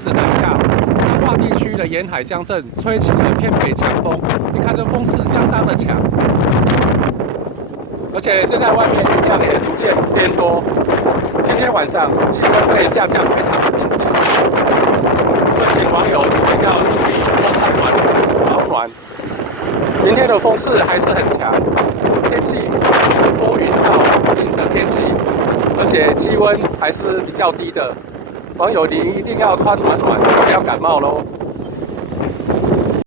始南下，彰化地区的沿海乡镇吹起了偏北强风。你看这风势相当的强，而且现在外面云量也逐渐变多。今天晚上气温会下降非常的明显，所以请网友一定要注意多穿保暖。明天的风势还是很强，天气是多云到阴的天气，而且气温还是比较低的。网友你一定要穿暖暖，不要感冒喽。